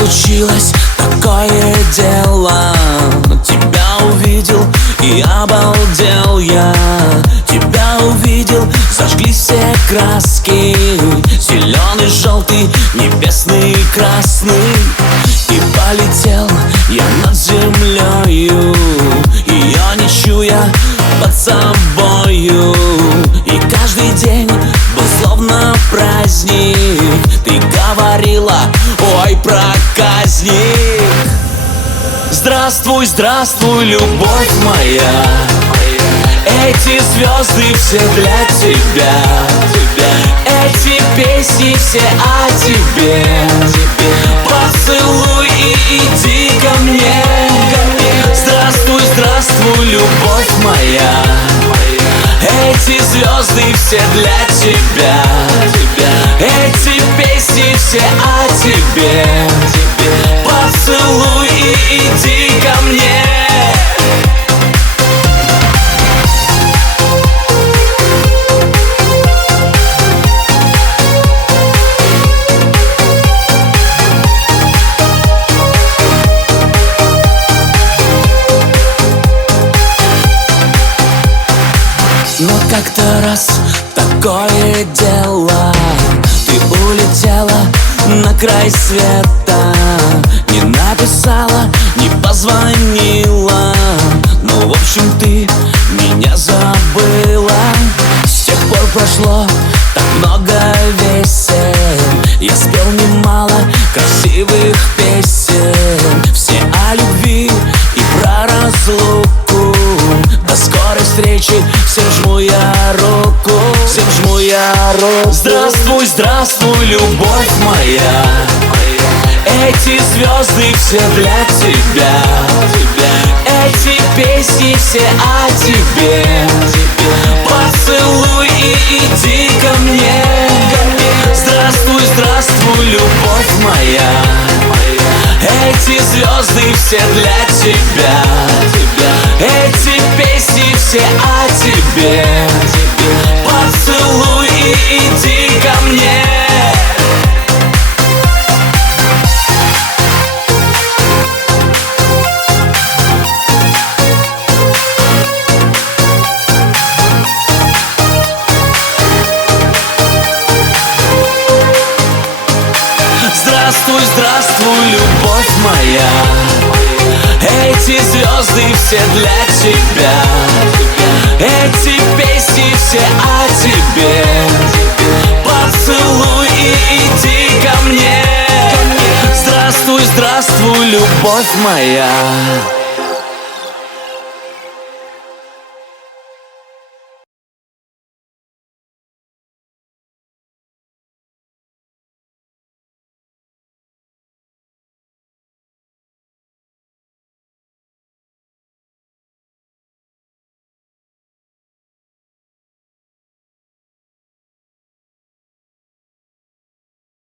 случилось такое дело. Тебя увидел и обалдел я. Тебя увидел, зажглись все краски: зеленый, желтый, небесный, красный. И полетел я над землею, ее не чуя под собою. И каждый день был словно праздник. Ты говорила: ой, проказник. Здравствуй, здравствуй, любовь моя. Эти звезды все для тебя. Эти песни все о тебе. Поцелуй и иди ко мне. Здравствуй, здравствуй, любовь моя. Эти звезды все для тебя. Эти песни все о тебе. Поцелуй и иди ко мне. Но как-то раз такое дело: ты улетела на край света. Не написала, не позвонила. Ну, в общем, ты меня забыла. С тех пор прошло так много весен. Я спел немало красивых песен. Все о любви и про разлуку. До скорой встречи, всем жму я руку. Всем жму я руку. Здравствуй, здравствуй, любовь моя. Эти звезды все для тебя. Эти песни все о тебе. Поцелуй и иди ко мне. Здравствуй, здравствуй, любовь моя. Эти звезды все для тебя. Эти песни все о тебе. Поцелуй и иди ко мне. Здравствуй, здравствуй, любовь моя. Эти звезды все для тебя. Эти песни все о тебе. Поцелуй и иди ко мне. Здравствуй, здравствуй, любовь моя.